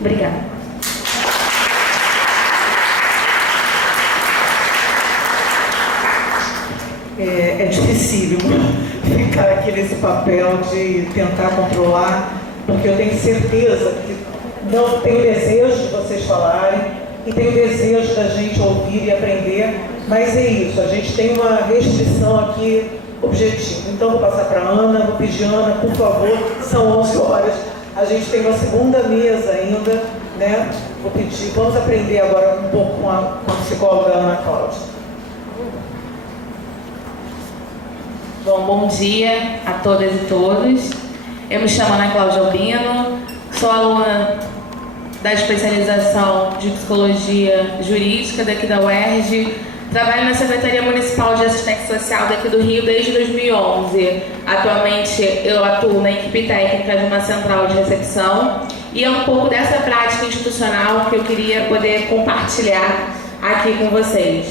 Obrigada. É dificílimo ficar aqui nesse papel de tentar controlar, porque eu tenho certeza que não tenho desejo de vocês falarem e tenho desejo da gente ouvir e aprender, mas é isso, a gente tem uma restrição aqui objetiva. Então vou passar para a Ana, vou pedir Ana, por favor, são 11 horas, a gente tem uma segunda mesa ainda, né? Vou pedir, vamos aprender agora um pouco com a psicóloga Ana Cláudia. Bom dia a todas e todos. Eu me chamo Ana Cláudia Albino, sou aluna da especialização de Psicologia Jurídica daqui da UERJ. Trabalho na Secretaria Municipal de Assistência Social daqui do Rio desde 2011. Atualmente eu atuo na equipe técnica de uma central de recepção e é um pouco dessa prática institucional que eu queria poder compartilhar aqui com vocês.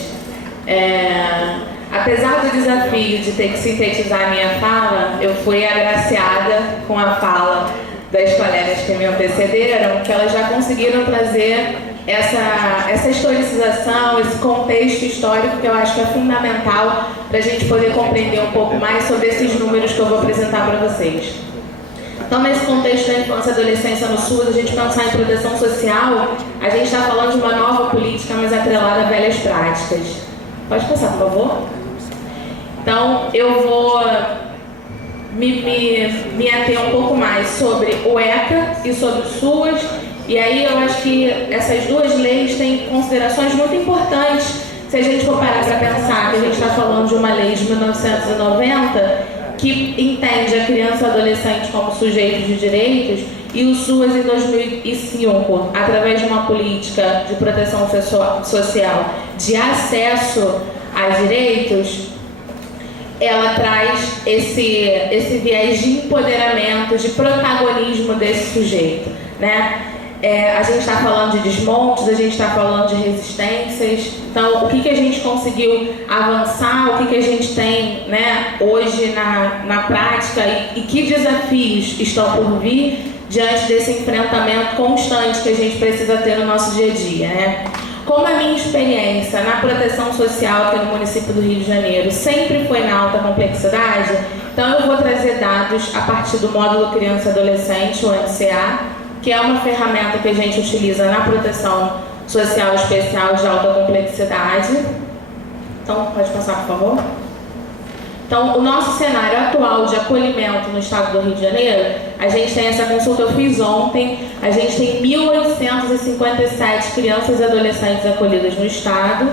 Apesar do desafio de ter que sintetizar a minha fala, eu fui agraciada com a fala das colegas que me antecederam, que elas já conseguiram trazer essa historicização, esse contexto histórico que eu acho que é fundamental para a gente poder compreender um pouco mais sobre esses números que eu vou apresentar para vocês. Então, nesse contexto da infância e adolescência no SUS, a gente pensar em proteção social, a gente está falando de uma nova política, mas atrelada a velhas práticas. Pode passar, por favor? Então, eu vou me ater um pouco mais sobre o ECA e sobre o SUAS, e aí eu acho que essas duas leis têm considerações muito importantes se a gente for parar para pensar que a gente está falando de uma lei de 1990 que entende a criança e o adolescente como sujeitos de direitos, e o SUAS em 2005, através de uma política de proteção social de acesso a direitos, ela traz esse viés de empoderamento, de protagonismo desse sujeito, né? A gente está falando de desmontes, a gente está falando de resistências. Então, o que a gente conseguiu avançar, o que a gente tem, né, hoje na prática e que desafios estão por vir diante desse enfrentamento constante que a gente precisa ter no nosso dia a dia, né? Como a minha experiência na proteção social aqui no município do Rio de Janeiro sempre foi na alta complexidade, então eu vou trazer dados a partir do módulo Criança e Adolescente, o MCA, que é uma ferramenta que a gente utiliza na proteção social especial de alta complexidade. Então, pode passar, por favor? Então, o nosso cenário atual de acolhimento no estado do Rio de Janeiro, a gente tem essa consulta, eu fiz ontem, a gente tem 1.857 crianças e adolescentes acolhidas no estado,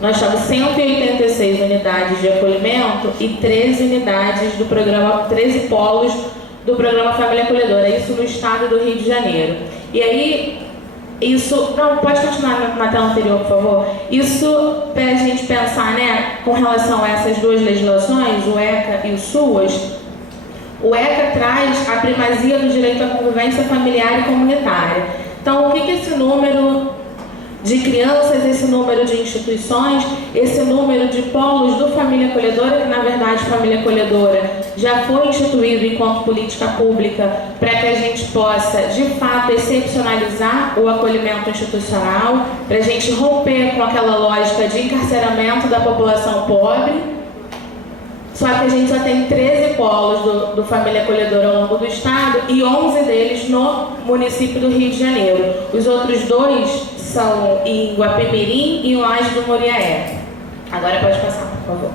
nós temos 186 unidades de acolhimento e 13 unidades do programa, 13 polos do programa Família Acolhedora, isso no estado do Rio de Janeiro. E aí, isso, não, pode continuar na tela anterior, por favor. Isso para a gente pensar, né, com relação a essas duas legislações, o ECA e o SUAS. O ECA traz a primazia do direito à convivência familiar e comunitária. Então, o que esse número de crianças, esse número de instituições, esse número de polos do Família Acolhedora, que na verdade Família Acolhedora já foi instituído enquanto política pública para que a gente possa, de fato, excepcionalizar o acolhimento institucional, para a gente romper com aquela lógica de encarceramento da população pobre. Só que a gente já tem 13 polos do Família Acolhedora ao longo do estado e 11 deles no município do Rio de Janeiro. Os outros 2 são em Guapimirim e em Laje do Muriaé. Agora pode passar, por favor.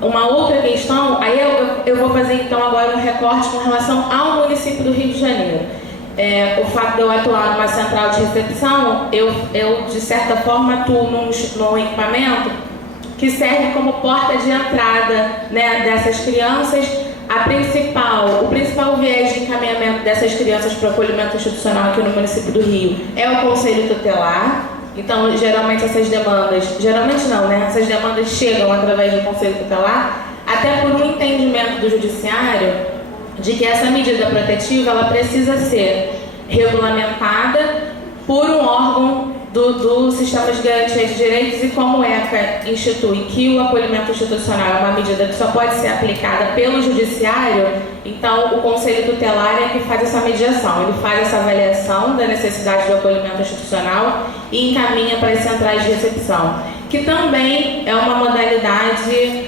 Uma outra questão, aí eu vou fazer então agora um recorte com relação ao município do Rio de Janeiro. O fato de eu atuar numa central de recepção, eu de certa forma atuo num equipamento que serve como porta de entrada, né, dessas crianças. O principal viés de encaminhamento dessas crianças para o acolhimento institucional aqui no município do Rio é o Conselho Tutelar. Então, geralmente essas demandas chegam através do Conselho Tutelar, até por um entendimento do Judiciário de que essa medida protetiva ela precisa ser regulamentada por um órgão do Sistema de Garantia de Direitos e como o ECA institui que o acolhimento institucional é uma medida que só pode ser aplicada pelo Judiciário, então o Conselho Tutelar é que faz essa mediação, ele faz essa avaliação da necessidade do acolhimento institucional e encaminha para as centrais de recepção, que também é uma modalidade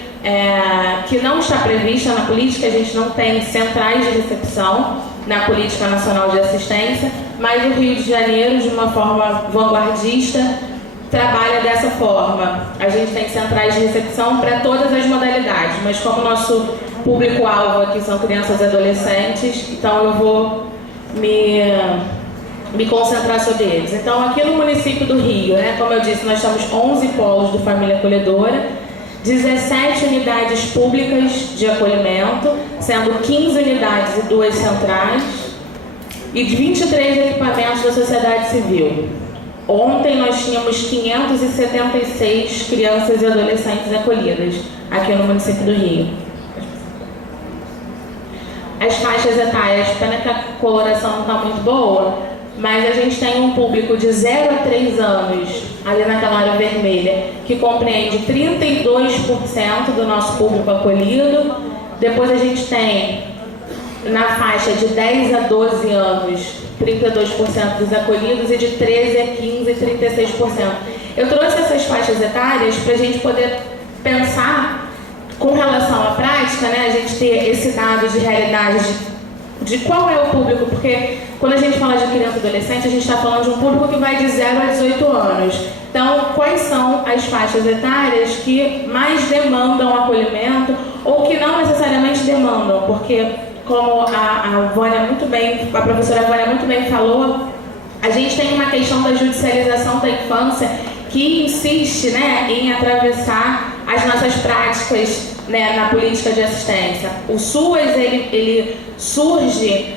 que não está prevista na política. A gente não tem centrais de recepção na Política Nacional de Assistência, mas o Rio de Janeiro, de uma forma vanguardista, trabalha dessa forma. A gente tem centrais de recepção para todas as modalidades, mas como nosso público-alvo aqui são crianças e adolescentes, então eu vou me concentrar sobre eles. Então, aqui no município do Rio, né, como eu disse, nós temos 11 polos do Família Acolhedora, 17 unidades públicas de acolhimento, sendo 15 unidades e 2 centrais, e 23 equipamentos da sociedade civil. Ontem nós tínhamos 576 crianças e adolescentes acolhidas aqui no município do Rio. As faixas etárias, pena que a coloração não está muito boa, mas a gente tem um público de 0 a 3 anos, ali naquela área vermelha, que compreende 32% do nosso público acolhido. Depois a gente tem, na faixa de 10 a 12 anos, 32% dos acolhidos, e de 13 a 15, 36%. Eu trouxe essas faixas etárias para a gente poder pensar com relação à prática, né? A gente ter esse dado de realidade de qual é o público, porque quando a gente fala de criança e adolescente, a gente está falando de um público que vai de 0 a 18 anos. Então, quais são as faixas etárias que mais demandam acolhimento ou que não necessariamente demandam? Porque, como a Vânia muito bem, a professora Vânia muito bem falou, a gente tem uma questão da judicialização da infância que insiste, né, em atravessar as nossas práticas, né, na política de assistência. O SUAS, ele surge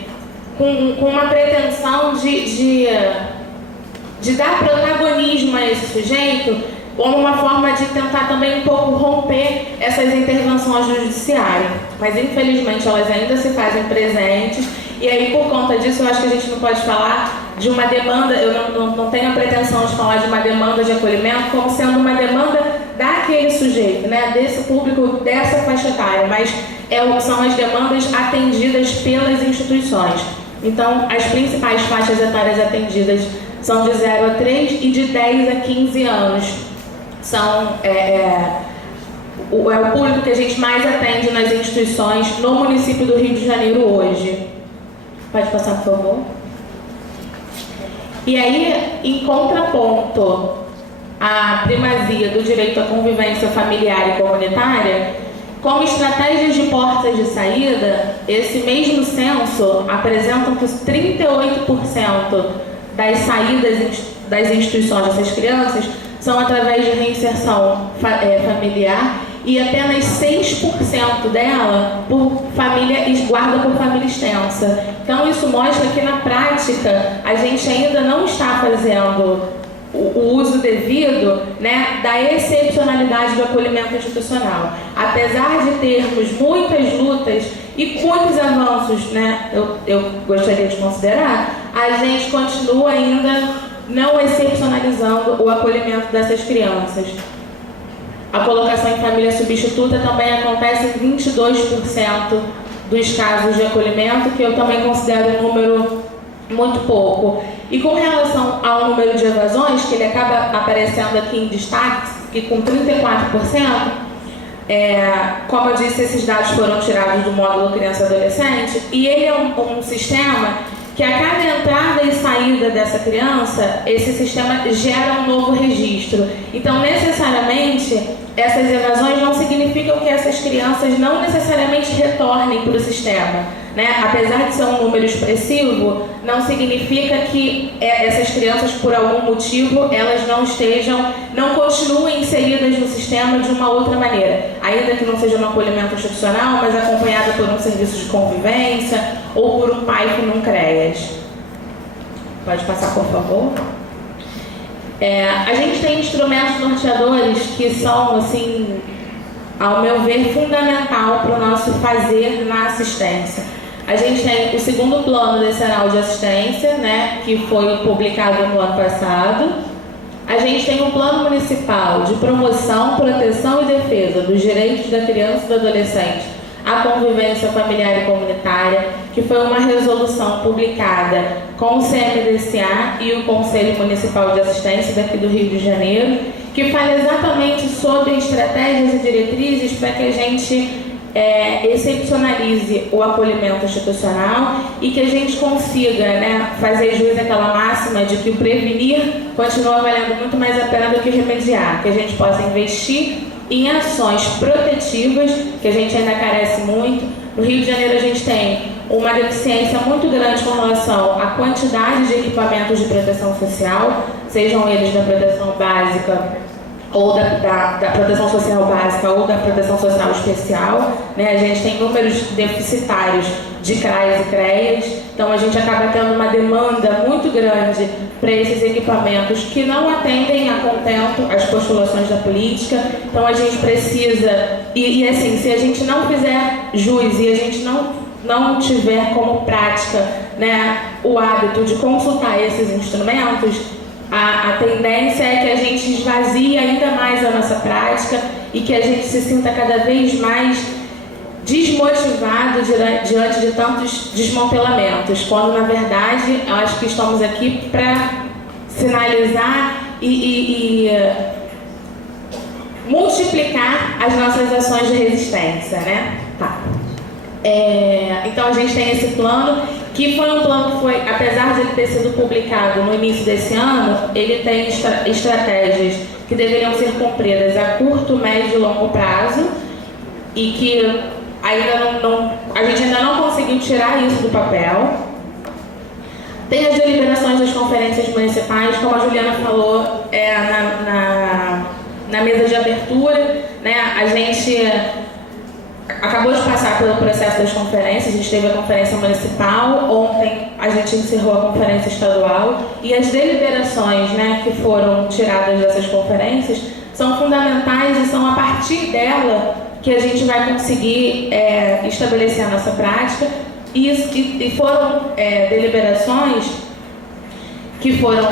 com uma pretensão de dar protagonismo a esse sujeito, como uma forma de tentar também um pouco romper essas intervenções do judiciário. Mas, infelizmente, elas ainda se fazem presentes, e aí, por conta disso, eu acho que a gente não pode falar de uma demanda, eu não tenho a pretensão de falar de uma demanda de acolhimento como sendo uma demanda daquele sujeito, né, desse público, dessa faixa etária, mas são as demandas atendidas pelas instituições. Então, as principais faixas etárias atendidas são de 0 a 3 e de 10 a 15 anos. É o público que a gente mais atende nas instituições no município do Rio de Janeiro hoje. Pode passar, por favor. E aí, em contraponto à primazia do direito à convivência familiar e comunitária, como estratégias de portas de saída, esse mesmo censo apresenta que 38% das saídas das instituições dessas crianças são através de reinserção familiar, e apenas 6% dela por guarda por família extensa. Então isso mostra que na prática a gente ainda não está fazendo o uso devido, né, da excepcionalidade do acolhimento institucional. Apesar de termos muitas lutas e muitos avanços, né, eu gostaria de considerar, a gente continua ainda não excepcionalizando o acolhimento dessas crianças. A colocação em família substituta também acontece em 22% dos casos de acolhimento, que eu também considero um número muito pouco. E com relação ao número de evasões, que ele acaba aparecendo aqui em destaque, que com 34%, como eu disse, esses dados foram tirados do módulo criança e adolescente, e ele é um sistema que a cada entrada e saída dessa criança, esse sistema gera um novo registro. Então, necessariamente, essas evasões não significam que essas crianças não necessariamente retornem para o sistema, né? Apesar de ser um número expressivo, não significa que essas crianças, por algum motivo, elas não continuem inseridas no sistema de uma outra maneira, ainda que não seja no acolhimento institucional, mas acompanhada por um serviço de convivência ou por um pai que não CREAS. Pode passar, por favor. A gente tem instrumentos norteadores que são, assim, ao meu ver, fundamental para o nosso fazer na assistência. A gente tem o segundo plano decenal de assistência, né, que foi publicado no ano passado. a gente tem um plano municipal de promoção, proteção e defesa dos direitos da criança e do adolescente à convivência familiar e comunitária, que foi uma resolução publicada com o CMDCA e o Conselho Municipal de Assistência daqui do Rio de Janeiro, que fala exatamente sobre estratégias e diretrizes para que a gente excepcionalize o acolhimento institucional e que a gente consiga, né, fazer jus àquela máxima de que o prevenir continua valendo muito mais a pena do que remediar, que a gente possa investir em ações protetivas, que a gente ainda carece muito. No Rio de Janeiro a gente tem uma deficiência muito grande com relação à quantidade de equipamentos de proteção social, sejam eles da proteção básica ou da proteção social básica ou da proteção social especial, né? A gente tem números deficitários de CRAs e CREAs, então a gente acaba tendo uma demanda muito grande para esses equipamentos que não atendem a contento as postulações da política. Então a gente precisa, e assim, se a gente não fizer jus e a gente não tiver como prática, né, o hábito de consultar esses instrumentos, a tendência é que a gente esvazie ainda mais a nossa prática e que a gente se sinta cada vez mais desmotivado diante de tantos desmantelamentos, quando na verdade eu acho que estamos aqui para sinalizar e multiplicar as nossas ações de resistência, né? Tá. Então a gente tem esse plano, que foi um plano que foi, apesar de ele ter sido publicado no início desse ano, ele tem estratégias que deveriam ser cumpridas a curto, médio e longo prazo e que ainda a gente ainda não conseguiu tirar isso do papel. Tem as deliberações das conferências municipais, como a Juliana falou na mesa de abertura, né? A gente acabou de passar pelo processo das conferências, a gente teve a conferência municipal, ontem a gente encerrou a conferência estadual e as deliberações, né, que foram tiradas dessas conferências são fundamentais e são a partir dela que a gente vai conseguir estabelecer a nossa prática e foram deliberações que foram...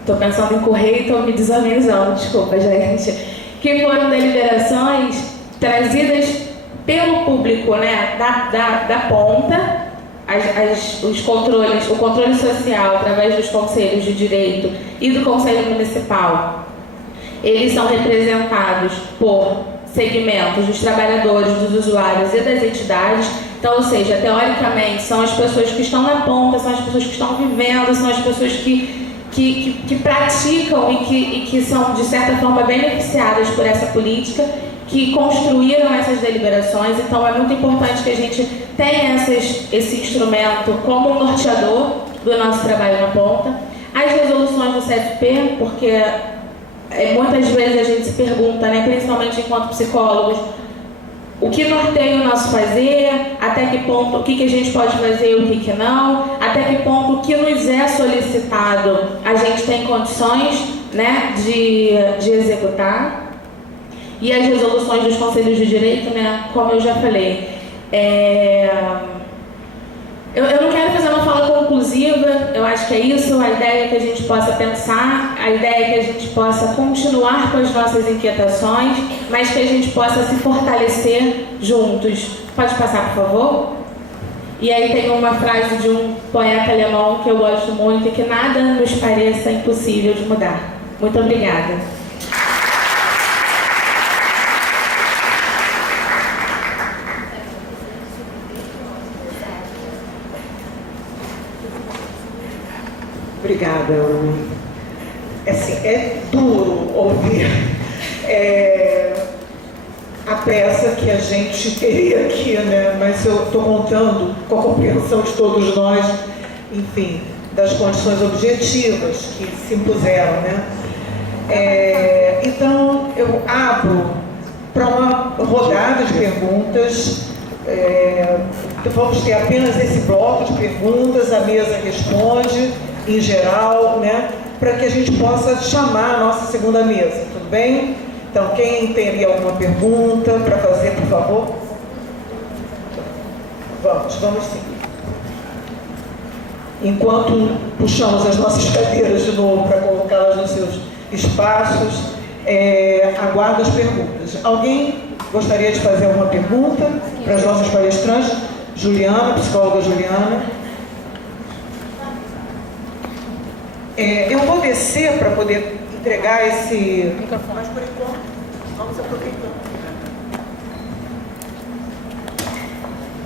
Estou pensando em correr e estou me desorganizando, desculpa, gente. Que foram deliberações trazidas pelo público, né, da ponta, os controles, o controle social através dos conselhos de direito e do Conselho Municipal. Eles são representados por segmentos dos trabalhadores, dos usuários e das entidades. Então, ou seja, teoricamente, são as pessoas que estão na ponta, são as pessoas que estão vivendo, são as pessoas que praticam e que são, de certa forma, beneficiadas por essa política, que construíram essas deliberações. Então, é muito importante que a gente tenha esse instrumento como um norteador do nosso trabalho na ponta. As resoluções do CFP, porque muitas vezes a gente se pergunta, né, principalmente enquanto psicólogos, o que norteia o nosso fazer, até que ponto, o que a gente pode fazer e o que não, até que ponto o que nos é solicitado a gente tem condições, né, de executar. E as resoluções dos conselhos de direito, né, como eu já falei, eu não quero fazer uma fala conclusiva, eu acho que é isso, a ideia é que a gente possa pensar, a ideia é que a gente possa continuar com as nossas inquietações, mas que a gente possa se fortalecer juntos. Pode passar, por favor? E aí tem uma frase de um poeta alemão que eu gosto muito, que nada nos pareça impossível de mudar. Muito obrigada. Obrigada. Assim, é duro ouvir a peça que a gente teria aqui, né? Mas eu estou contando com a compreensão de todos nós, enfim, das condições objetivas que se impuseram, né? Então, eu abro para uma rodada de perguntas. Vamos ter apenas esse bloco de perguntas, a mesa responde em geral, né, para que a gente possa chamar a nossa segunda mesa, tudo bem? Então, quem teria alguma pergunta para fazer, por favor? Vamos sim. enquanto puxamos as nossas cadeiras de novo para colocá-las nos seus espaços, aguardo as perguntas. Alguém gostaria de fazer alguma pergunta para as nossas palestrantes? Juliana, psicóloga Juliana. Eu vou descer para poder entregar esse microfone. Mas por enquanto, vamos aproveitando.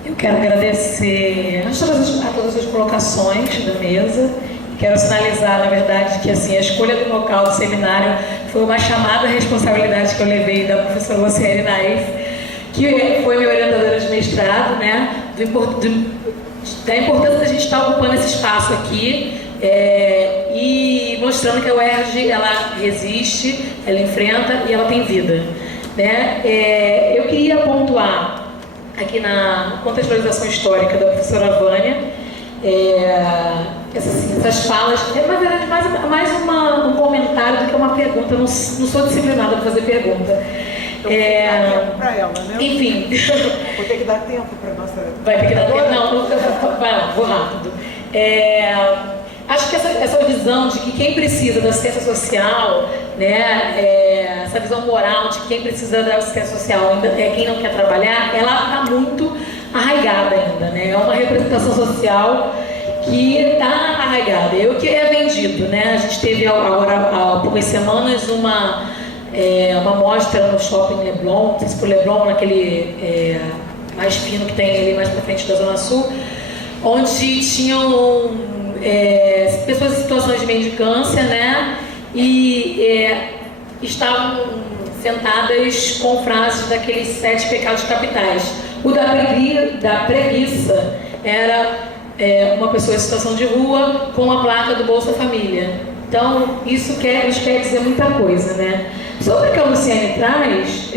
Eu quero agradecer a todas as colocações da mesa. Quero sinalizar, na verdade, que assim, a escolha do local do seminário foi uma chamada responsabilidade que eu levei da professora Luciane Naif, que foi minha orientadora de mestrado, né, da importância da gente estar ocupando esse espaço aqui e mostrando que a UERJ, ela resiste, ela enfrenta e ela tem vida, né? Eu queria pontuar aqui na contextualização histórica da professora Vânia, essas falas, na verdade mais um comentário do que uma pergunta. Eu não sou disciplinada para fazer pergunta. Para ela, né? Enfim. Vou ter que dar tempo para nossa. Vai ter que dar tempo? Não, vai lá, vou rápido. Acho que essa visão de que quem precisa da assistência social, né, essa visão moral de que quem precisa da assistência social ainda é quem não quer trabalhar, ela está muito arraigada ainda, né? É uma representação social que está arraigada. O que é vendido, né? A gente teve agora há poucas semanas uma mostra no shopping Leblon, não sei se por Leblon, naquele mais fino que tem ali mais para frente da Zona Sul, onde tinham pessoas em situações de mendicância, né? E estavam sentadas com frases daqueles 7 pecados capitais. O da preguiça era uma pessoa em situação de rua com a placa do Bolsa Família. Então, isso nos quer dizer muita coisa, né? Sobre o que a Luciane traz,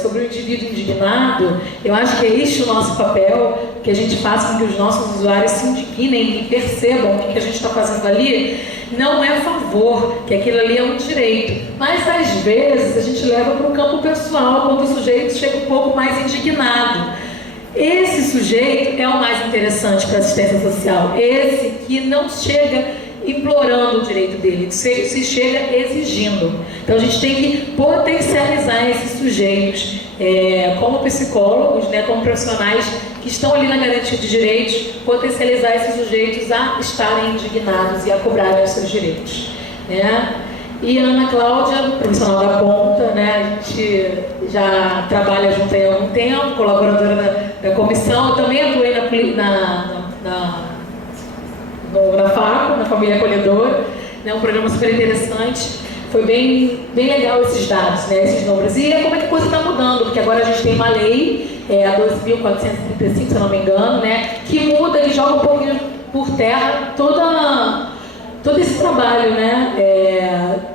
sobre o indivíduo indignado, eu acho que é este o nosso papel, que a gente faça com que os nossos usuários se indignem e percebam o que a gente está fazendo ali. Não é favor, que aquilo ali é um direito, mas às vezes a gente leva para o campo pessoal, quando o sujeito chega um pouco mais indignado. Esse sujeito é o mais interessante para a assistência social, esse que não chega implorando o direito dele, se chega exigindo. Então a gente tem que potencializar esses sujeitos como psicólogos, né, como profissionais que estão ali na garantia de direitos, potencializar esses sujeitos a estarem indignados e a cobrarem os seus direitos, né? E a Ana Cláudia, profissional da ponta, né, a gente já trabalha junto há algum tempo, colaboradora da comissão. Eu também atuei na FACO, na Família Acolhedora, né, um programa super interessante. Foi bem legal esses dados, né, esses números. E como é que a coisa está mudando, porque agora a gente tem uma lei, a 12.435, se eu não me engano, né, que muda e joga um pouquinho por terra todo esse trabalho, né,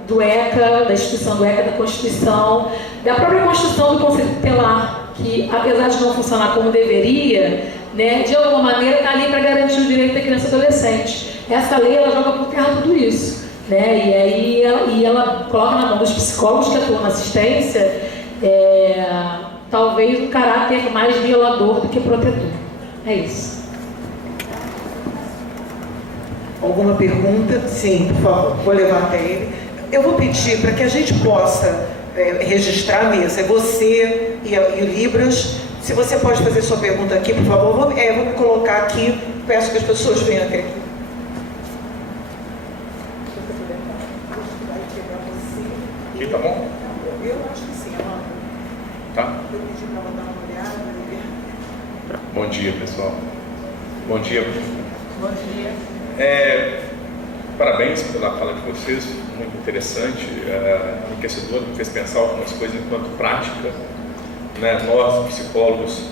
do ECA, da instituição do ECA, da Constituição, da própria Constituição do Conselho Tutelar, que apesar de não funcionar como deveria, né, de alguma maneira está ali para garantir o direito da criança e adolescente. Essa lei, ela joga por terra tudo isso, né, e aí ela coloca na mão dos psicólogos que atuam na assistência talvez um caráter mais violador do que protetor. É isso. Alguma pergunta? Sim, por favor, vou levar até ele. Eu vou pedir para que a gente possa registrar a mesa, você e o Libras. Se você pode fazer sua pergunta aqui, por favor, vou me colocar aqui, peço que as pessoas venham até aqui. Aqui tá bom? Eu acho que sim, Amanda. Tá. Eu pedi para ela dar uma olhada. Bom dia, pessoal. Bom dia. Bom dia. Parabéns pela fala de vocês, muito interessante, enriquecedor, me fez pensar algumas coisas enquanto prática, né, nós psicólogos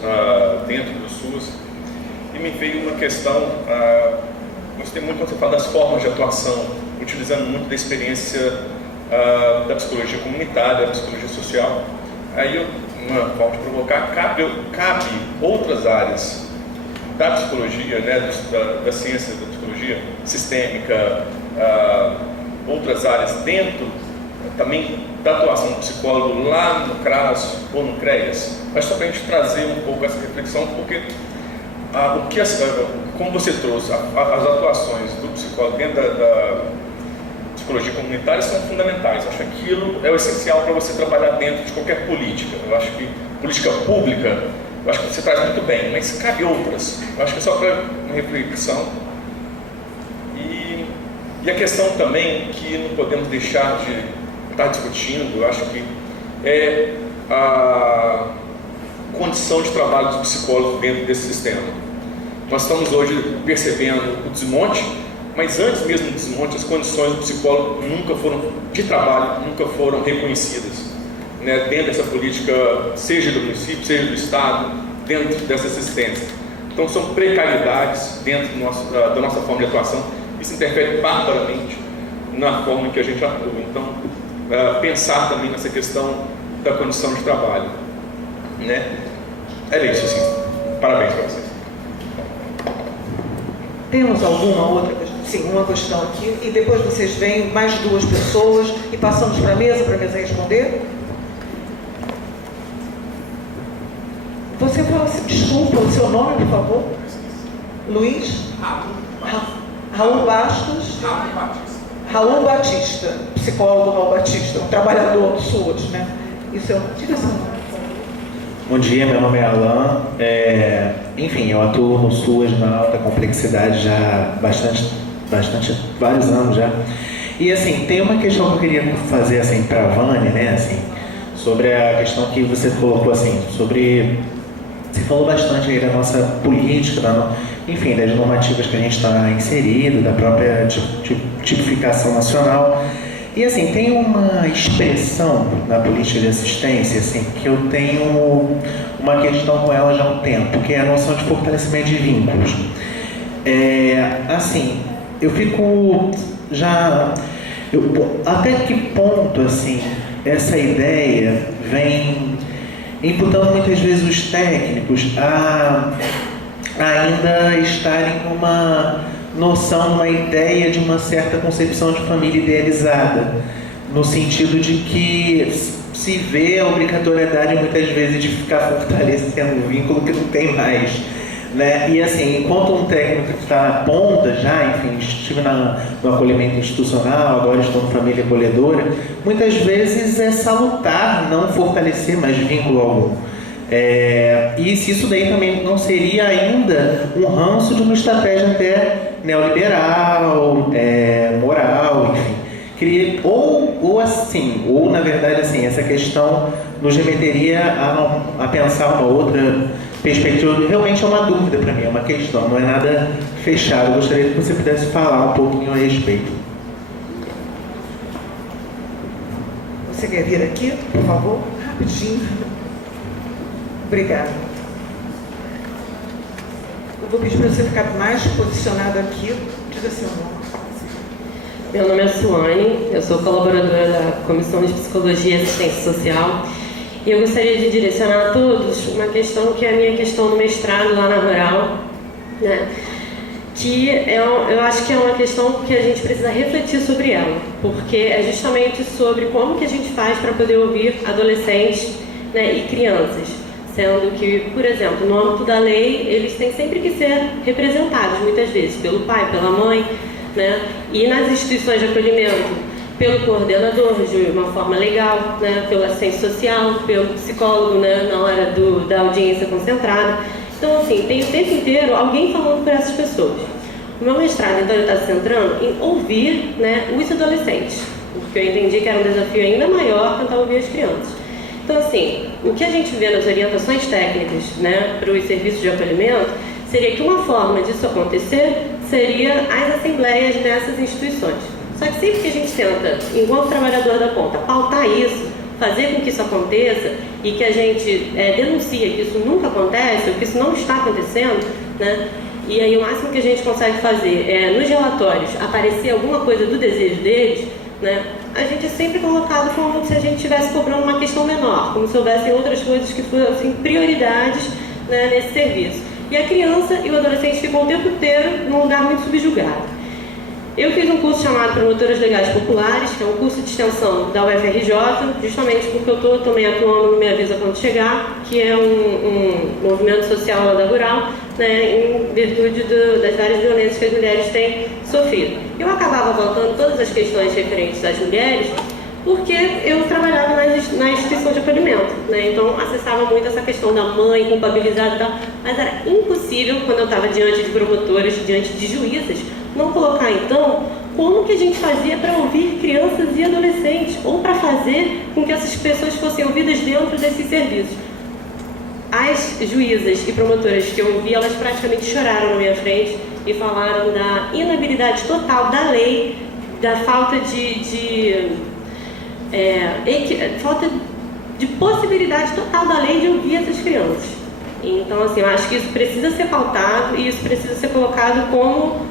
dentro do SUS, e me veio uma questão, gostei muito quando você fala das formas de atuação, utilizando muito da experiência da psicologia comunitária, da psicologia social. Aí uma forma de provocar, cabe outras áreas da psicologia, né, da ciência da psicologia sistêmica, outras áreas dentro também da atuação do psicólogo lá no CRAS ou no CREAS, mas só para a gente trazer um pouco essa reflexão, porque como você trouxe, as atuações do psicólogo dentro da psicologia comunitária são fundamentais. Eu acho que aquilo é o essencial para você trabalhar dentro de qualquer política. Eu acho que política pública, eu acho que você traz muito bem, mas cabe outras. Eu acho que é só para uma reflexão. E a questão também que não podemos deixar de estar discutindo, eu acho que é a condição de trabalho dos psicólogos dentro desse sistema. Nós estamos hoje percebendo o desmonte, mas antes mesmo do desmonte, as condições do psicólogo de trabalho nunca foram reconhecidas, né, dentro dessa política, seja do município, seja do Estado, dentro dessa assistência. Então são precariedades dentro da nossa forma de atuação. Isso interfere barbaramente na forma em que a gente atua. Então, pensar também nessa questão da condição de trabalho, né? É isso, assim. Parabéns para vocês. Temos alguma outra questão? Sim, uma questão aqui, e depois vocês veem mais 2 pessoas e passamos para a mesa responder. Você fala, desculpa, o seu nome, por favor? Luiz? Raul Bastos? Raul Batista, psicólogo Raul Batista, um trabalhador do SUAS, né? Isso é uma direção. Bom dia, meu nome é Alan. Enfim, eu atuo no SUAS na alta complexidade já há vários anos já. E assim, tem uma questão que eu queria fazer assim para a Vânia, né? Assim, sobre a questão que você colocou assim, sobre... Você falou bastante aí da nossa política, enfim, das normativas que a gente está inserido, da própria tipificação nacional. E assim, tem uma expressão na política de assistência, assim, que eu tenho uma questão com ela já há um tempo, que é a noção de fortalecimento de vínculos. Assim, eu fico já... até que ponto, assim, essa ideia vem imputando muitas vezes os técnicos a ainda estarem com uma noção, uma ideia de uma certa concepção de família idealizada, no sentido de que se vê a obrigatoriedade muitas vezes de ficar fortalecendo um vínculo que não tem mais, né? E assim, enquanto um técnico que está na ponta já, enfim, estive no acolhimento institucional, agora estou no família acolhedora, muitas vezes é salutar não fortalecer mais vínculo algum. E se isso daí também não seria ainda um ranço de uma estratégia até neoliberal, moral, enfim. Ou na verdade assim, essa questão nos remeteria a pensar uma outra perspectiva. Realmente é uma dúvida para mim, é uma questão, não é nada fechado. Eu gostaria que você pudesse falar um pouquinho a respeito. Você quer vir aqui, por favor? Rapidinho. Obrigada. Eu vou pedir para você ficar mais posicionado aqui. Diga seu nome. Meu nome é Suane, eu sou colaboradora da Comissão de Psicologia e Assistência Social e eu gostaria de direcionar a todos uma questão que é a minha questão do mestrado lá na Rural, né? Que eu acho que é uma questão que a gente precisa refletir sobre ela, porque é justamente sobre como que a gente faz para poder ouvir adolescentes, né, e crianças, sendo que, por exemplo, no âmbito da lei, eles têm sempre que ser representados, muitas vezes, pelo pai, pela mãe, né? E nas instituições de acolhimento, pelo coordenador, de uma forma legal, né? Pelo assistente social, pelo psicólogo, né? Na hora da audiência concentrada. Então, assim, tem o tempo inteiro alguém falando para essas pessoas. O meu mestrado, então, está se centrando em ouvir, né, os adolescentes, porque eu entendi que era um desafio ainda maior tentar ouvir as crianças. Então, assim, o que a gente vê nas orientações técnicas, né, para os serviços de acolhimento, seria que uma forma disso acontecer seria as assembleias nessas instituições. Só que sempre que a gente tenta, enquanto trabalhador da ponta, pautar isso, fazer com que isso aconteça e que a gente denuncia que isso nunca acontece, ou que isso não está acontecendo, né? E aí o máximo que a gente consegue fazer é, nos relatórios, aparecer alguma coisa do desejo deles, né? A gente é sempre colocado como se a gente estivesse cobrando uma questão menor, como se houvessem outras coisas que fossem prioridades, né, nesse serviço. E a criança e o adolescente ficam o tempo inteiro num lugar muito subjugado. Eu fiz um curso chamado Promotoras Legais Populares, que é um curso de extensão da UFRJ, justamente porque eu estou também atuando no Me Avisa Quando Chegar, que é um movimento social lá da Rural, né, em virtude das várias violências que as mulheres têm sofrido. Eu acabava voltando todas as questões referentes às mulheres porque eu trabalhava na instituição de acolhimento, né? Então acessava muito essa questão da mãe culpabilizada e tal, mas era impossível, quando eu estava diante de promotoras, diante de juízas, não colocar então como que a gente fazia para ouvir crianças e adolescentes, ou para fazer com que essas pessoas fossem ouvidas dentro desses serviços. As juízas e promotoras que eu ouvi, elas praticamente choraram na minha frente e falaram da inabilidade total da lei, da falta falta de possibilidade total da lei de ouvir essas crianças. Então, assim, eu acho que isso precisa ser pautado e isso precisa ser colocado como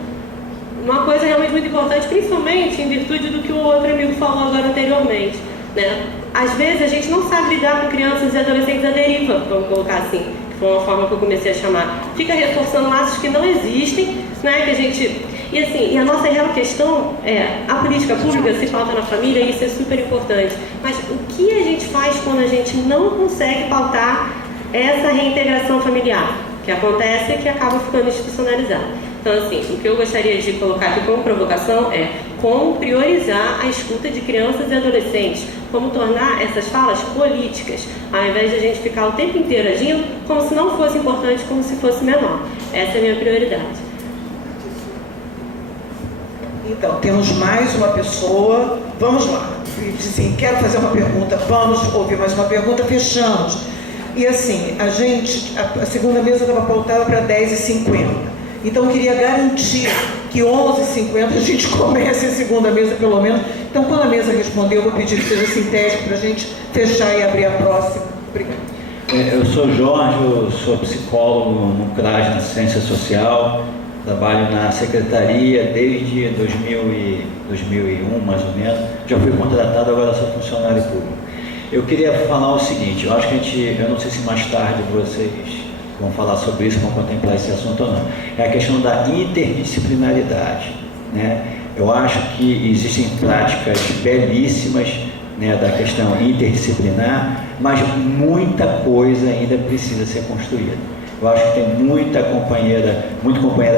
uma coisa realmente muito importante, principalmente em virtude do que o outro amigo falou agora anteriormente, né? Às vezes a gente não sabe lidar com crianças e adolescentes à deriva, vamos colocar assim, que foi uma forma que eu comecei a chamar. Fica reforçando laços que não existem, né? Que a gente... E a nossa real questão é, a política pública se falta na família, e isso é super importante. Mas o que a gente faz quando a gente não consegue pautar essa reintegração familiar? Que acontece e que acaba ficando institucionalizada. Então, assim, o que eu gostaria de colocar aqui como provocação é como priorizar a escuta de crianças e adolescentes, como tornar essas falas políticas, ao invés de a gente ficar o tempo inteiro agindo como se não fosse importante, como se fosse menor. Essa é a minha prioridade. Então, temos mais uma pessoa. Vamos lá. Assim, quero fazer uma pergunta. Vamos ouvir mais uma pergunta. Fechamos. E assim, a segunda mesa estava pautada para 10h50. Então, eu queria garantir que 11h50 a gente comece a segunda mesa, pelo menos. Então, quando a mesa responder, eu vou pedir que seja sintético para a gente fechar e abrir a próxima. Obrigada. Eu sou Jorge, eu sou psicólogo no CRAS, na Assistência Social. Trabalho na secretaria desde 2001, mais ou menos. Já fui contratado, agora sou funcionário público. Eu queria falar o seguinte, eu acho que eu não sei se mais tarde vocês vão falar sobre isso, vão contemplar esse assunto ou não. É a questão da interdisciplinaridade, né? Eu acho que existem práticas belíssimas, né, da questão interdisciplinar, mas muita coisa ainda precisa ser construída. Eu acho que tem muita companheira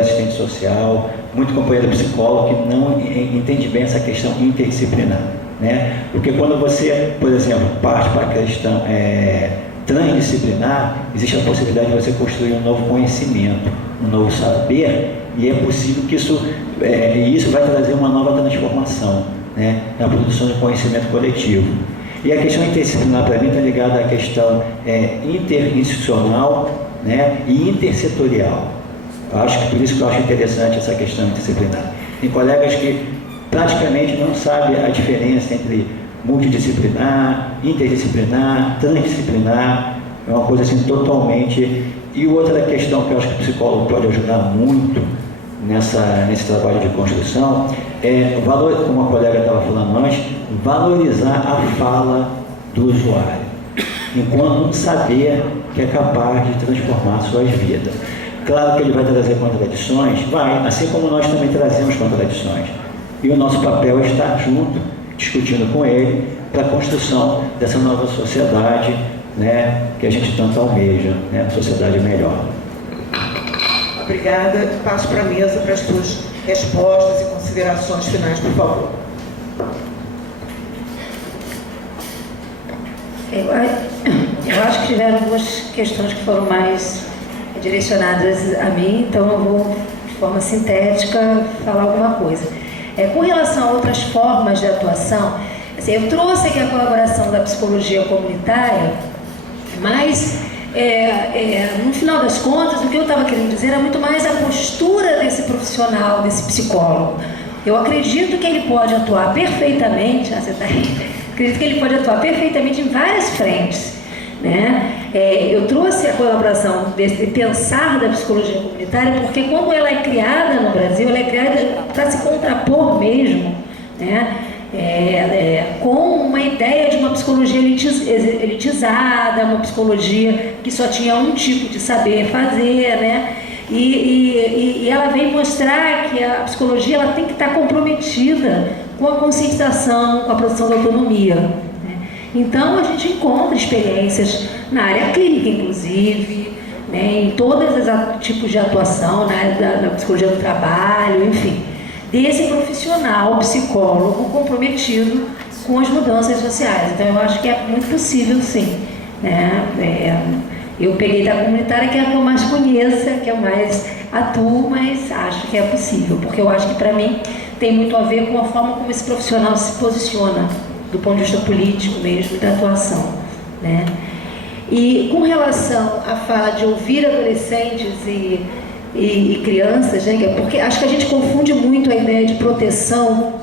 assistente social, muito companheiro psicólogo que não entende bem essa questão interdisciplinar, né? Porque quando você, por exemplo, parte para a questão transdisciplinar, existe a possibilidade de você construir um novo conhecimento, um novo saber, e é possível que isso vai trazer uma nova transformação, né, na produção de conhecimento coletivo. E a questão interdisciplinar, para mim, está ligada à questão interinstitucional, né, e intersetorial. Eu acho que por isso que eu acho interessante essa questão interdisciplinar. Tem colegas que praticamente não sabem a diferença entre multidisciplinar, interdisciplinar, transdisciplinar, é uma coisa assim totalmente... E outra questão que eu acho que o psicólogo pode ajudar muito nesse trabalho de construção é, como a colega estava falando antes, valorizar a fala do usuário, enquanto um saber que é capaz de transformar suas vidas. Claro que ele vai trazer contradições, assim como nós também trazemos contradições. E o nosso papel é estar junto, discutindo com ele, para a construção dessa nova sociedade, né, que a gente tanto almeja, né, sociedade melhor. Obrigada. Passo para a mesa para as suas respostas e considerações finais, por favor. Eu acho que tiveram duas questões que foram mais direcionadas a mim, então eu vou, de forma sintética, falar alguma coisa. Com relação a outras formas de atuação, assim, eu trouxe aqui a colaboração da psicologia comunitária, mas, no final das contas, o que eu estava querendo dizer era muito mais a postura desse profissional, desse psicólogo. Eu acredito que ele pode atuar perfeitamente, acredito que ele pode atuar perfeitamente em várias frentes, né? Eu trouxe a colaboração desse pensar da psicologia comunitária porque quando ela é criada no Brasil, ela é criada para se contrapor mesmo, né? Com uma ideia de uma psicologia elitizada, uma psicologia que só tinha um tipo de saber fazer, né? E ela vem mostrar que a psicologia ela tem que estar comprometida com a conscientização, com a produção da autonomia, né? Então a gente encontra experiências na área clínica, inclusive, né, em todos os tipos de atuação, né, na psicologia do trabalho, enfim, desse profissional, psicólogo comprometido com as mudanças sociais. Então eu acho que é muito possível, sim, né? Eu peguei da comunitária, que é a que eu mais conheço, que eu mais atuo, mas acho que é possível, porque eu acho que para mim tem muito a ver com a forma como esse profissional se posiciona do ponto de vista político mesmo, da atuação, né? E com relação à fala de ouvir adolescentes e crianças, né, porque acho que a gente confunde muito a ideia de proteção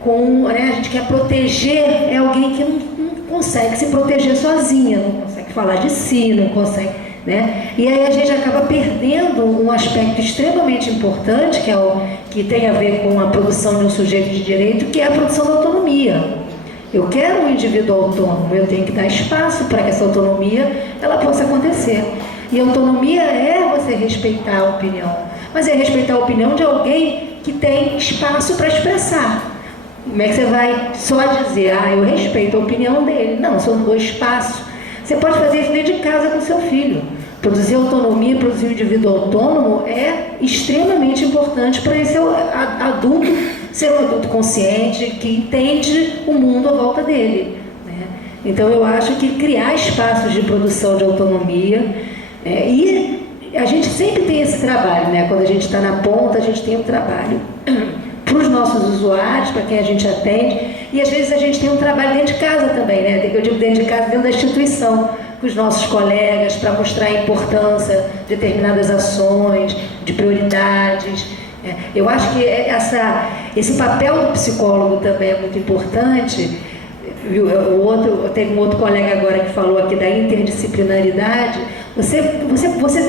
com, né, a gente quer proteger alguém que não consegue se proteger sozinha, não consegue falar de si, não consegue, né? E aí a gente acaba perdendo um aspecto extremamente importante, que tem a ver com a produção de um sujeito de direito, que é a produção da autonomia. Eu quero um indivíduo autônomo, eu tenho que dar espaço para que essa autonomia ela possa acontecer. E autonomia é você respeitar a opinião, mas é respeitar a opinião de alguém que tem espaço para expressar. Como é que você vai só dizer, eu respeito a opinião dele? Não, se eu não dou espaço. Você pode fazer isso dentro de casa com seu filho. Produzir autonomia, produzir um indivíduo autônomo é extremamente importante para esse adulto ser um adulto consciente, que entende o mundo à volta dele, né? Então eu acho que criar espaços de produção de autonomia, e a gente sempre tem esse trabalho, né? Quando a gente está na ponta, a gente tem um trabalho para os nossos usuários, para quem a gente atende, e às vezes a gente tem um trabalho dentro de casa também, né? Eu digo dentro de casa, dentro da instituição, com os nossos colegas, para mostrar a importância de determinadas ações, de prioridades. Eu acho que esse papel do psicólogo também é muito importante. Tem um outro colega agora que falou aqui da interdisciplinaridade. Você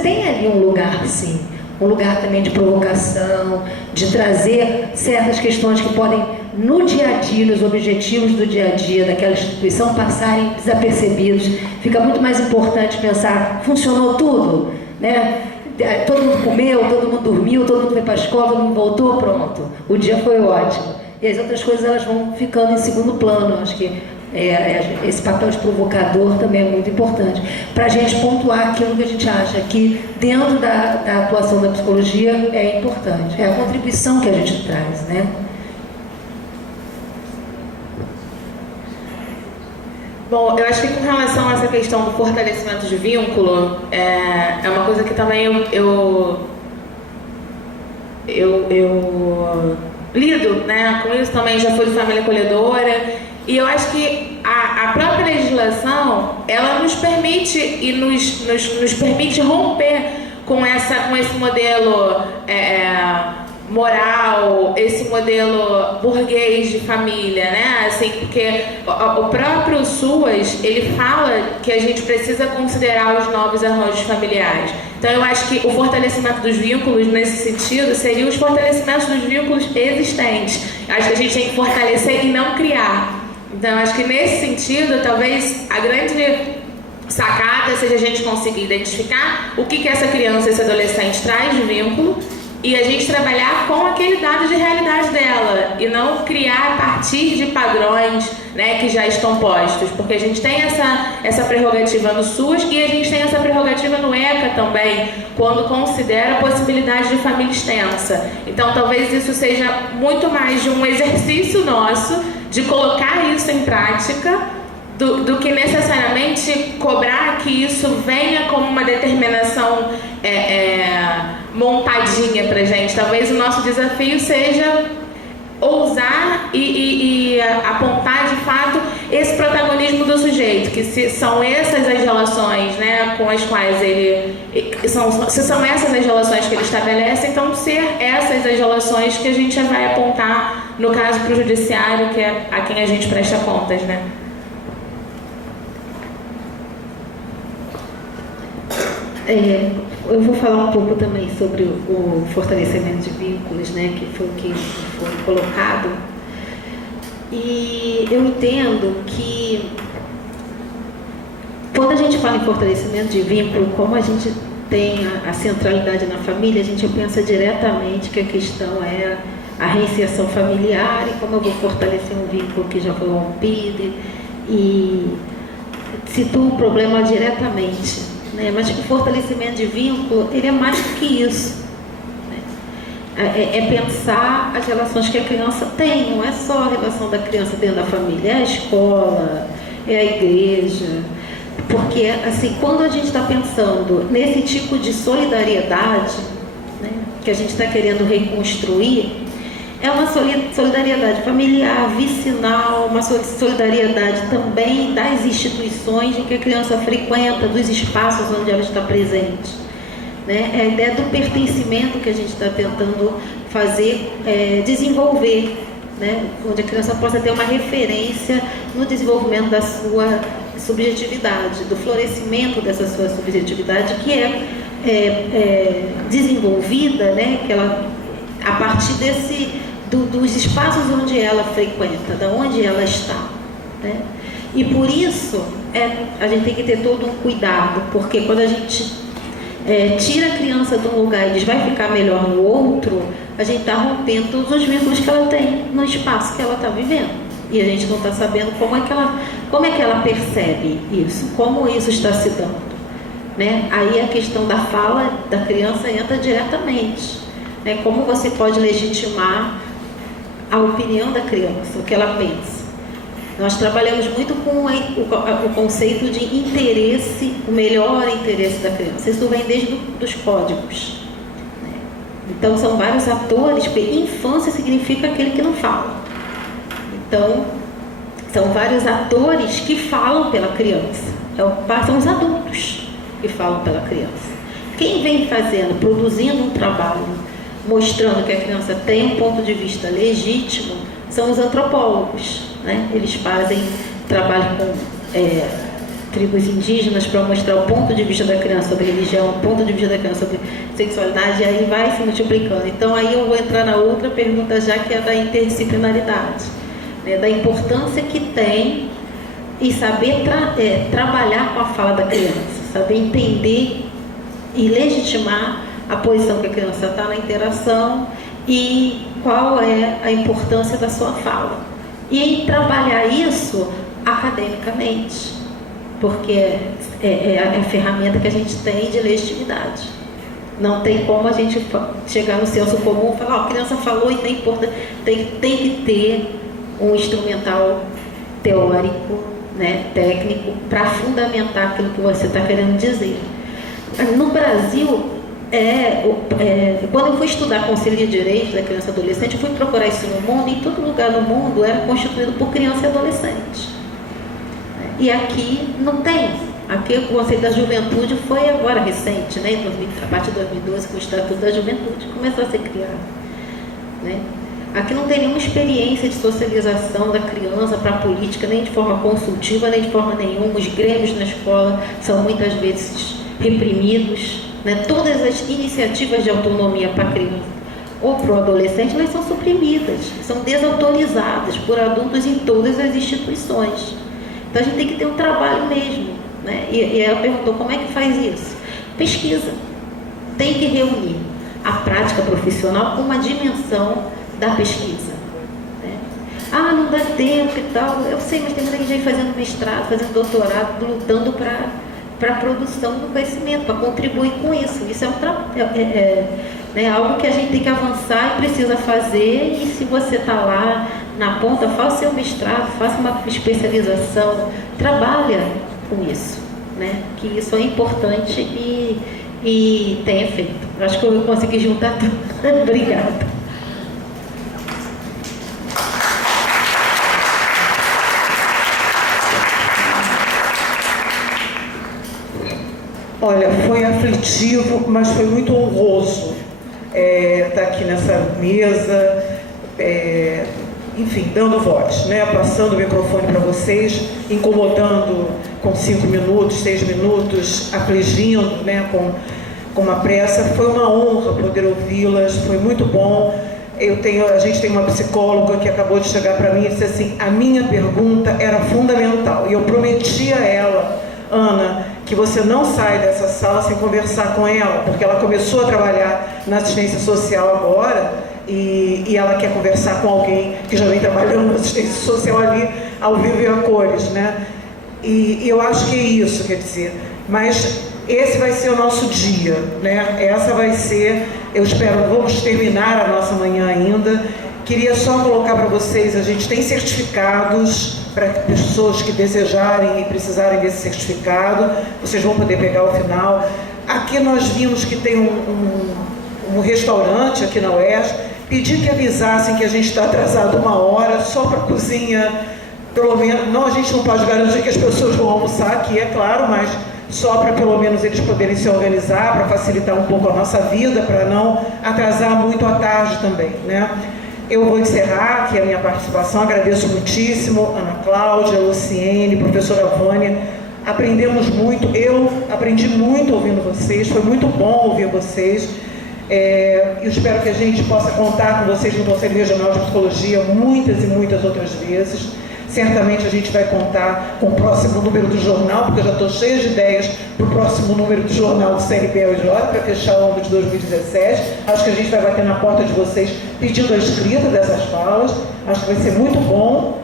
tem ali um lugar, sim, um lugar também de provocação, de trazer certas questões que podem, no dia a dia, nos objetivos do dia a dia daquela instituição, passarem desapercebidos. Fica muito mais importante pensar, funcionou tudo, né? Todo mundo comeu, todo mundo dormiu, todo mundo foi para a escola, todo mundo voltou, pronto. O dia foi ótimo. E as outras coisas elas vão ficando em segundo plano. Acho que esse papel de provocador também é muito importante. Para a gente pontuar aquilo que a gente acha que dentro da atuação da psicologia é importante. É a contribuição que a gente traz, né? Bom, eu acho que com relação a essa questão do fortalecimento de vínculo, é uma coisa que também eu lido, né, com isso também, já fui de família acolhedora, e eu acho que a própria legislação, ela nos permite e nos permite romper com esse modelo moral, esse modelo burguês de família, né? Assim, porque o próprio SUAS, ele fala que a gente precisa considerar os novos arranjos familiares. Então eu acho que o fortalecimento dos vínculos, nesse sentido, seria os fortalecimentos dos vínculos existentes. Eu acho que a gente tem que fortalecer e não criar. Então eu acho que nesse sentido, talvez a grande sacada seja a gente conseguir identificar o que essa criança, esse adolescente traz de vínculo, e a gente trabalhar com aquele dado de realidade dela e não criar a partir de padrões, né, que já estão postos, porque a gente tem essa prerrogativa no SUS e a gente tem essa prerrogativa no ECA também, quando considera a possibilidade de família extensa. Então talvez isso seja muito mais de um exercício nosso de colocar isso em prática do que necessariamente cobrar que isso venha como uma determinação montadinha pra gente. Talvez o nosso desafio seja ousar e apontar de fato esse protagonismo do sujeito, que se são essas as relações, né, com as quais se são essas as relações que ele estabelece, então ser essas as relações que a gente vai apontar, no caso, para o judiciário, que é a quem a gente presta contas, né? Eu vou falar um pouco também sobre o fortalecimento de vínculos, né, que foi o que foi colocado. E eu entendo que quando a gente fala em fortalecimento de vínculo, como a gente tem a centralidade na família, a gente pensa diretamente que a questão é a reinserção familiar e como eu vou fortalecer um vínculo que já foi rompido, e situa o problema diretamente né? Mas o fortalecimento de vínculo, ele é mais do que isso. É pensar as relações que a criança tem, não é só a relação da criança dentro da família, é a escola, é a igreja. Porque, assim, quando a gente está pensando nesse tipo de solidariedade, né, que a gente está querendo reconstruir, é uma solidariedade familiar, vicinal, uma solidariedade também das instituições em que a criança frequenta, dos espaços onde ela está presente. Né? É a ideia do pertencimento que a gente está tentando fazer, desenvolver, né? Onde a criança possa ter uma referência no desenvolvimento da sua subjetividade, do florescimento dessa sua subjetividade, que é desenvolvida, né? Que ela, a partir dos espaços onde ela frequenta, da onde ela está, né? E por isso a gente tem que ter todo um cuidado, porque quando a gente tira a criança de um lugar e diz vai ficar melhor no outro, a gente está rompendo todos os vínculos que ela tem no espaço que ela está vivendo. E a gente não está sabendo como é que ela percebe isso, como isso está se dando. Né? Aí a questão da fala da criança entra diretamente. Né? Como você pode legitimar a opinião da criança, o que ela pensa. Nós trabalhamos muito com o conceito de interesse, o melhor interesse da criança. Isso vem desde os códigos. Então, são vários atores, porque infância significa aquele que não fala. Então, são vários atores que falam pela criança. São os adultos que falam pela criança. Quem vem produzindo um trabalho, mostrando que a criança tem um ponto de vista legítimo, são os antropólogos. Né? Eles fazem trabalho com tribos indígenas para mostrar o ponto de vista da criança sobre religião, o ponto de vista da criança sobre sexualidade, e aí vai se multiplicando. Então aí eu vou entrar na outra pergunta já, que é da interdisciplinaridade, né? Da importância que tem e saber trabalhar com a fala da criança, saber entender e legitimar a posição que a criança está na interação e qual é a importância da sua fala. E trabalhar isso academicamente, porque é a ferramenta que a gente tem de legitimidade. Não tem como a gente chegar no senso comum e falar, a criança falou e tem que ter um instrumental teórico, né, técnico, para fundamentar aquilo que você está querendo dizer. No Brasil, quando eu fui estudar Conselho de Direitos da Criança e Adolescente, eu fui procurar isso no mundo, e em todo lugar no mundo era constituído por criança e adolescente. E aqui não tem. Aqui o Conselho da Juventude foi agora recente, né? A partir de 2012, com o Estatuto da Juventude começou a ser criado. Né? Aqui não tem nenhuma experiência de socialização da criança para a política, nem de forma consultiva, nem de forma nenhuma. Os grêmios na escola são muitas vezes reprimidos. Né? Todas as iniciativas de autonomia para a criança ou para o adolescente, elas são suprimidas, são desautorizadas por adultos em todas as instituições. Então a gente tem que ter um trabalho mesmo. Né? E ela perguntou como é que faz isso? Pesquisa. Tem que reunir a prática profissional com uma dimensão da pesquisa. Né? Não dá tempo e tal. Eu sei, mas tem muita gente fazendo mestrado, fazendo doutorado, lutando para a produção do conhecimento, para contribuir com isso. Isso é algo que a gente tem que avançar e precisa fazer. E se você está lá na ponta, faça seu mestrado, faça uma especialização, trabalha com isso, né? Que isso é importante e tem efeito. Acho que eu consegui juntar tudo. Obrigada. Olha, foi aflitivo, mas foi muito honroso estar aqui nessa mesa, enfim, dando voz, né? Passando o microfone para vocês, incomodando com 5 minutos, 6 minutos, afligindo, né? Com uma pressa. Foi uma honra poder ouvi-las, foi muito bom. A gente tem uma psicóloga que acabou de chegar para mim e disse assim, a minha pergunta era fundamental, e eu prometi a ela, Ana, que você não sai dessa sala sem conversar com ela, porque ela começou a trabalhar na assistência social agora, e ela quer conversar com alguém que já vem trabalhando na assistência social ali, ao vivo e a cores, né? E eu acho que é isso, quer dizer, mas esse vai ser o nosso dia, né? Essa vai ser, eu espero, vamos terminar a nossa manhã ainda. Queria só colocar para vocês, a gente tem certificados para pessoas que desejarem e precisarem desse certificado, vocês vão poder pegar ao final. Aqui nós vimos que tem um restaurante aqui na UERJ, pedi que avisassem que a gente está atrasado 1 hora, só para a cozinha, pelo menos, não, a gente não pode garantir que as pessoas vão almoçar aqui, é claro, mas só para pelo menos eles poderem se organizar, para facilitar um pouco a nossa vida, para não atrasar muito à tarde também, né? Eu vou encerrar aqui a minha participação, agradeço muitíssimo Ana Cláudia, Luciene, professora Vânia, aprendemos muito, eu aprendi muito ouvindo vocês, foi muito bom ouvir vocês. Eu espero que a gente possa contar com vocês no Conselho Regional de Psicologia muitas e muitas outras vezes. Certamente a gente vai contar com o próximo número do jornal, porque eu já estou cheia de ideias para o próximo número do jornal do CNPJ, para fechar o ano de 2017. Acho que a gente vai bater na porta de vocês pedindo a escrita dessas falas. Acho que vai ser muito bom,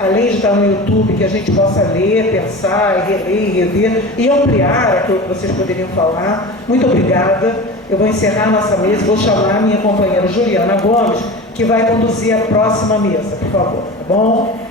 além de estar no YouTube, que a gente possa ler, pensar, e reler, e rever, e ampliar aquilo que vocês poderiam falar. Muito obrigada. Eu vou encerrar a nossa mesa e vou chamar a minha companheira Juliana Gomes, que vai conduzir a próxima mesa, por favor, tá bom?